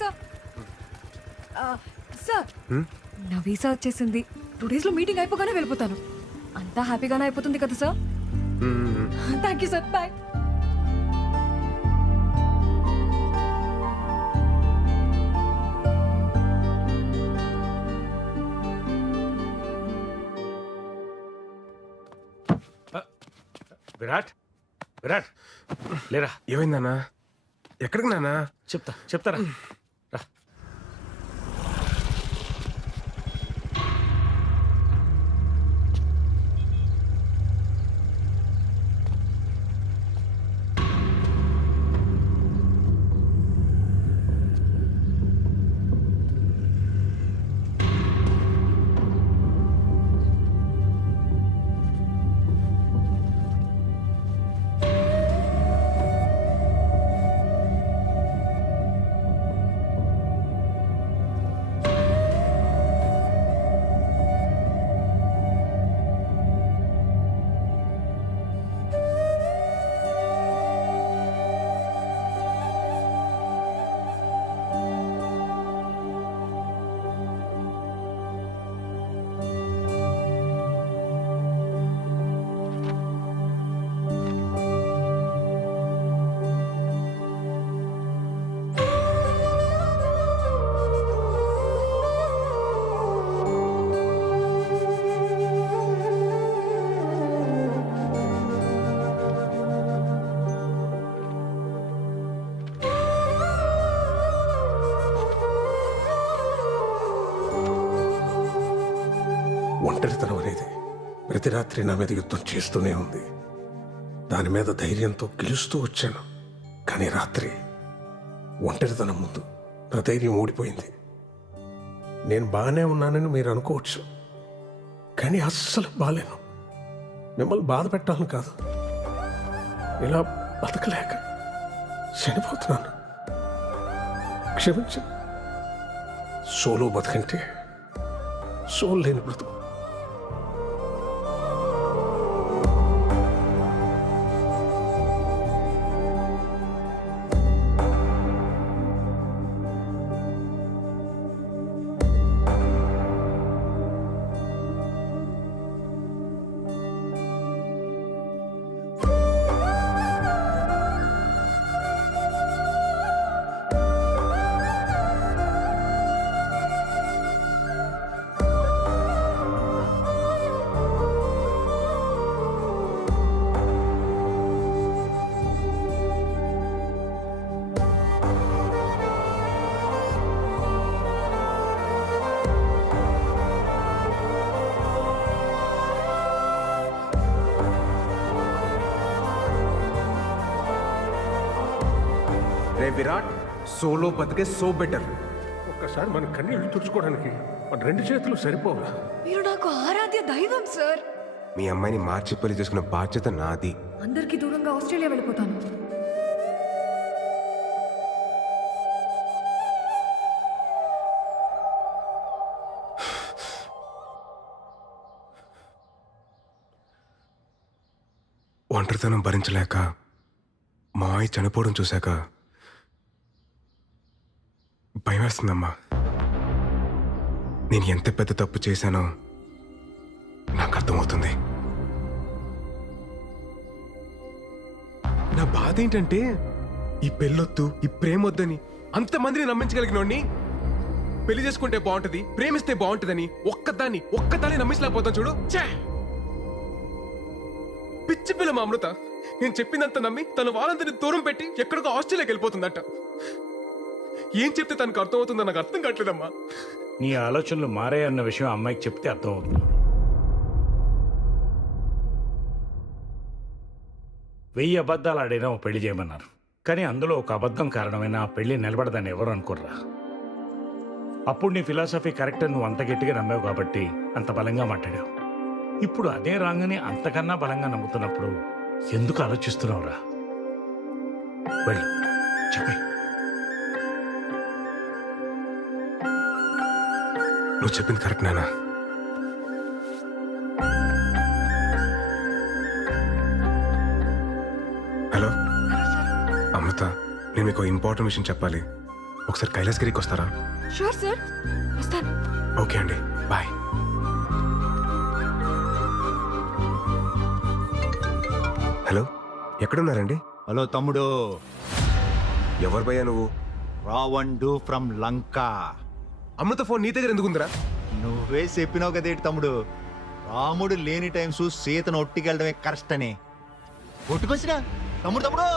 Sir sir నా visa వచ్చేసింది. 2 days లో మీటింగ్ అయిపోగానే వెళ్ళిపోతాను. అంతా హ్యాపీగానే అయిపోతుంది కదా sir? Thank you sir. Bye. Virat Virat లేరా. ఏమైందన్నా? ఎక్కడికి నాన్నా? చెప్తారా రా. ఒంటరితనం అనేది ప్రతి రాత్రి నా మీద యుద్ధం చేస్తూనే ఉంది. దాని మీద ధైర్యంతో గెలుస్తూ వచ్చాను. కానీ రాత్రి ఒంటరితనం ముందు నా ధైర్యం ఓడిపోయింది. నేను బాగానే ఉన్నానని మీరు అనుకోవచ్చు, కానీ అస్సలు బాలేను. మిమ్మల్ని బాధ పెట్టాలని కాదు, ఇలా బతకలేక చనిపోతున్నాను. క్షమించండి. సోలో బతకంటే సోల్ లేని బ్రతుకు. రే విరాట్, సోలో బతికే సో బెటర్. ఒక్కసారి మన కన్నీళ్లు తుడుచుకోవడానికి మన 2 చేతులు సరిపోవా? మీరు నాకు ఆరాధ్య దైవం సార్. మీ అమ్మాయిని మార్చి పెళ్లి చేసుకున్న బాధ్యత నాది. అందరికీ దూరంగా ఆస్ట్రేలియా వెళ్ళిపోతాను. ఒంటరితనం భరించలేక మా అమ్మాయి చనిపోవడం చూశాక భయం వేస్తుందమ్మా. నేను ఎంత పెద్ద తప్పు చేశానో నాకు అర్థమవుతుంది. నా బాధ ఏంటంటే ఈ పెళ్ళొద్దు, ఈ ప్రేమొద్దని అంతమందిని నమ్మించగలిగినోడిని పెళ్లి చేసుకుంటే బాగుంటది, ప్రేమిస్తే బాగుంటదని ఒక్కదాన్ని నమ్మించలేకపోతాను చూడు. ఛే! పిచ్చి పిల్ల మా అమృత నేను చెప్పిందంత నమ్మి తన వాళ్ళందరినీ దూరం పెట్టి ఎక్కడికో ఆస్ట్రేలియాకి వెళ్ళిపోతుందట. ఏం చెప్తే తనకు అర్థమవుతుందో నాకు అర్థం కావట్లేదమ్మా. నీ ఆలోచనలు మారాయన్న విషయం అమ్మాయికి చెప్తే అర్థమవుతుంది. 1000 అబద్ధాలు ఆడైనా ఓ పెళ్లి చేయమన్నారు, కానీ అందులో ఒక అబద్ధం కారణమైన ఆ పెళ్లి నిలబడదని ఎవరు అనుకోర్రా. అప్పుడు నీ ఫిలాసఫీ కరెక్ట్ అని నువ్వు అంత గట్టిగా నమ్మావు కాబట్టి అంత బలంగా మాట్లాడావు. ఇప్పుడు అదే రాంగని అంతకన్నా బలంగా నమ్ముతున్నప్పుడు ఎందుకు ఆలోచిస్తున్నావురా? వెళ్ళు, చెప్పే. నువ్వు చెప్పింది కరెక్ట్ నానా. హలో అమృత, నేను మీకు ఇంపార్టెంట్ విషయం చెప్పాలి. ఒకసారి కైలాసగిరికి వస్తారా? షూర్ సార్, వస్తాను. ఓకే అండి, బాయ్. హలో, ఎక్కడున్నారండి? హలో తమ్ముడు, ఎవరు భయ్యా నువ్వు? రావండు ఫ్రమ్ లంక. అమృత ఫోన్ నీ దగ్గర ఎందుకుందిరా? నువ్వే చెప్పినావు కదేటి తమ్ముడు, రాముడు లేని టైం చూసి సీతను ఒట్టికెళ్ళడమే కరెక్ట్ అని. ఒట్టుకొచ్చినా తమ్ముడు తమ్ముడు,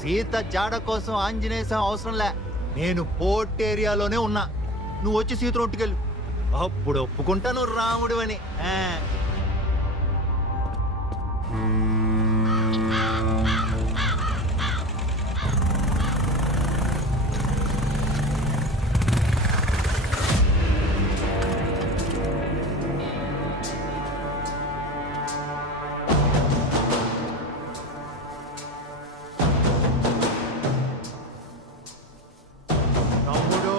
సీత జాడ కోసం ఆంజనేయ స్వామి అవసరం లే, నేను పోర్ట్ ఏరియాలోనే ఉన్నా, నువ్వు వచ్చి సీతను ఒట్టుకెళ్ళు, అప్పుడు ఒప్పుకుంటాను రాముడు అని. తమ్ముడు,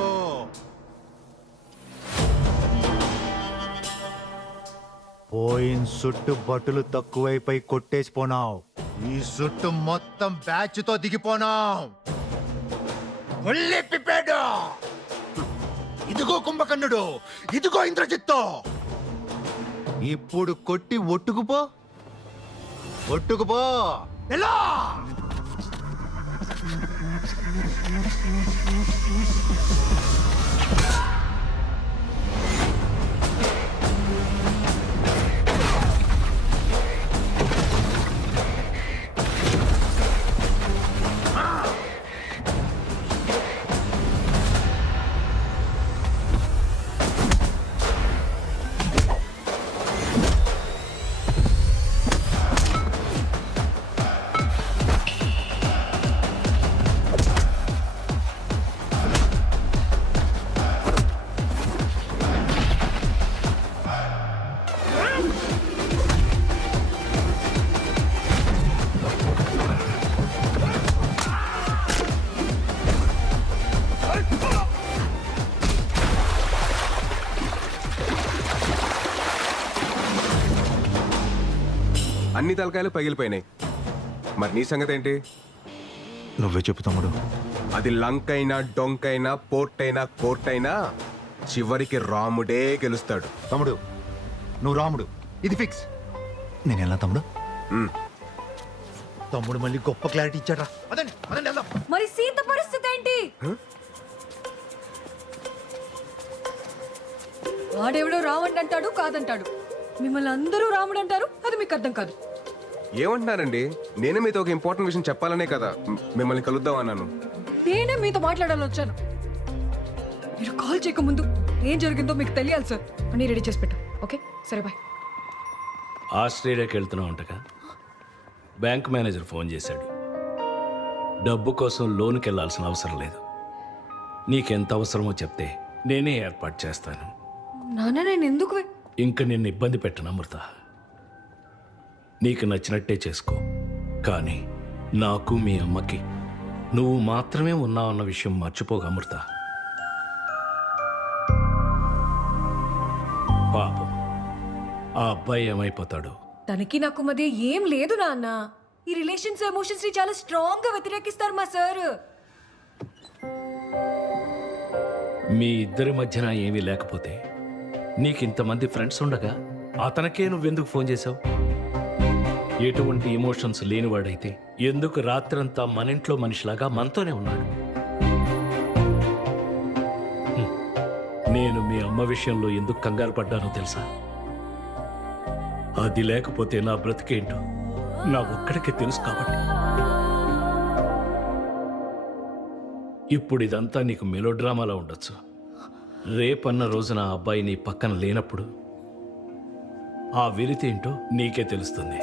పోయిన సుట్టు బట్టలు తక్కువైపోయి కొట్టేసిపోనావు, ఈ సుట్టు మొత్తం బ్యాచ్ తో దిగిపోనావు. ఇదిగో కుంభకర్ణుడు, ఇదిగో ఇంద్రజిత్తు, ఇప్పుడు కొట్టి ఒట్టుకుపో, ఒట్టుకుపో ఎలా. అన్ని తలకాయలు పగిలిపోయినాయి. మరి నీ సంగతి ఏంటి? నువ్వే చెప్పు తమ్ముడు. అది లంక్ అయినా, డొంక్ అయినా, పోర్ట్ అయినా, కోర్ట్ అయినా, చివరికి రాముడే గెలుస్తాడు. తమ్ముడు నువ్వు రాముడు, ఇది ఫిక్స్. నేను ఎలా తమ్ముడు? తమ్ముడు మళ్ళీ గొప్ప క్లారిటీ ఇచ్చాడ్రా. అదండి అదండి వెళ్దాం. మరి సీత పరిస్థితి ఏంటి? వాడెవడో రావణ్ అంటాడు, కాదంటాడు. మిమ్మల్ని అందరూ రాముడు అంటారు, అది మీకు అర్థం కాదు. ఏమంటున్నారండి? నేనే మీతో ఒక ఇంపార్టెంట్ విషయం చెప్పాలనే కదా మిమ్మల్ని కలుద్దాం అన్నాను. నేనే మీతో మాట్లాడాలని వచ్చాను. మీరు కాల్ చేయకముందు ఏం జరిగిందో మీకు తెలియాలి సార్. అన్నీ రెడీ చేసి పెట్టు. ఓకే సరే బాయ్. ఆస్ట్రేలియాకి వెళ్తున్నావు అంటగా. బ్యాంక్ మేనేజర్ ఫోన్ చేశాడు. డబ్బు కోసం లోన్కి వెళ్ళాల్సిన అవసరం లేదు. నీకెంత అవసరమో చెప్తే నేనే ఏర్పాటు చేస్తాను. నాన్న నేను ఎందుకు ఇంక నిన్ను ఇబ్బంది పెట్టను అమృత. నీకు నచ్చినట్టే చేసుకో, కానీ నాకు మీ అమ్మకి నువ్వు మాత్రమే ఉన్నావన్న విషయం మర్చిపోక అమృత. పాపం ఆ అబ్బాయి ఏమైపోతాడు? తనకి నాకు మధ్య ఏం లేదు నాన్న. ఈ రిలేషన్స్ ఎమోషన్స్ ని చాలా స్ట్రాంగ్ గా వ్యతిరేకిస్తారు మా సార్. మీ ఇద్దరి మధ్యన ఏమీ లేకపోతే నీకింతమంది ఫ్రెండ్స్ ఉండగా అతనికే నువ్వెందుకు ఫోన్ చేశావు? ఎటువంటి ఎమోషన్స్ లేనివాడైతే ఎందుకు రాత్రంతా మన ఇంట్లో మనిషిలాగా మనతోనే ఉన్నాడు? నేను మీ అమ్మ విషయంలో ఎందుకు కంగారు పడ్డానో తెలుసా? అది లేకపోతే నా బ్రతికేంటో నా ఒక్కడికే తెలుసు కాబట్టి. ఇప్పుడు ఇదంతా నీకు మెలోడ్రామాలా ఉండొచ్చు. రేపన్న రోజున ఆ అబ్బాయి నీ పక్కన లేనప్పుడు ఆ వెలితి ఏంటో నీకే తెలుస్తుంది.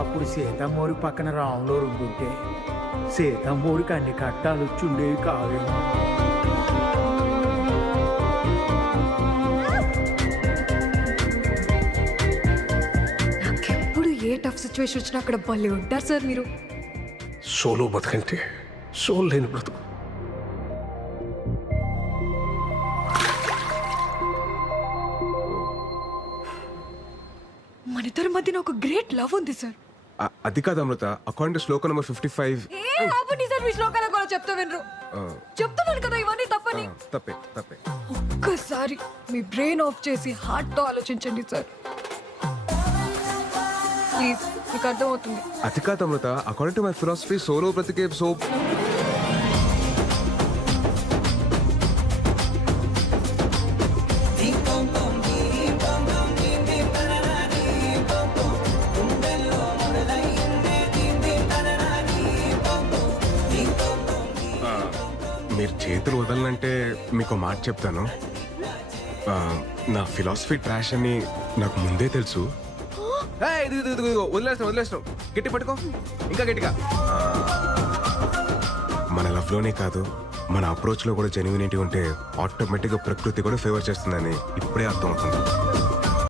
అప్పుడు సీతమ్మోరి పక్కన రాములో ఉంటుంటే సీతమ్మోరికి అన్ని కట్టాలు వచ్చుండేవి కావేమో. నాకెప్పుడు ఏ టఫ్ సిచ్యువేషన్ వచ్చినా అక్కడ భలే ఉంటారు సార్ మీరు. సోలో బతుకంటే సోల్ లేని బ్రతుకు. ఇద్దరి మధ్యన ఒక గ్రేట్ లవ్ ఉంది సార్. అది కాదు Amrutha, according to Shloka number 55. ఆపండి సార్, మీ శ్లోకాల కూడా చెప్తా వినరు. చెప్తున్నాను కదా ఇవన్నీ తప్పని. తప్పే తప్పే. ఒక్కసారి మీ బ్రెయిన్ ఆఫ్ చేసి హార్ట్ తో ఆలోచించండి సార్ ప్లీజ్, మీకు అర్థమవుతుంది. అది కాదు Amrutha, according to my philosophy solo బ్రతికే సో. మీరు చేతులు వదలనంటే మీకు మాట చెప్తాను. నా ఫిలాసఫీ ట్రాష్ అని నాకు ముందే తెలుసు. వదిలేస్తాం. గట్టి పట్టుకో, ఇంకా గట్టిగా. మన లవ్ లోనే కాదు, మన అప్రోచ్ లో కూడా జెన్యూనిటీ ఉంటే ఆటోమేటిక్ గా ప్రకృతి కూడా ఫేవర్ చేస్తుందని ఇప్పుడే అర్థమవుతుంది.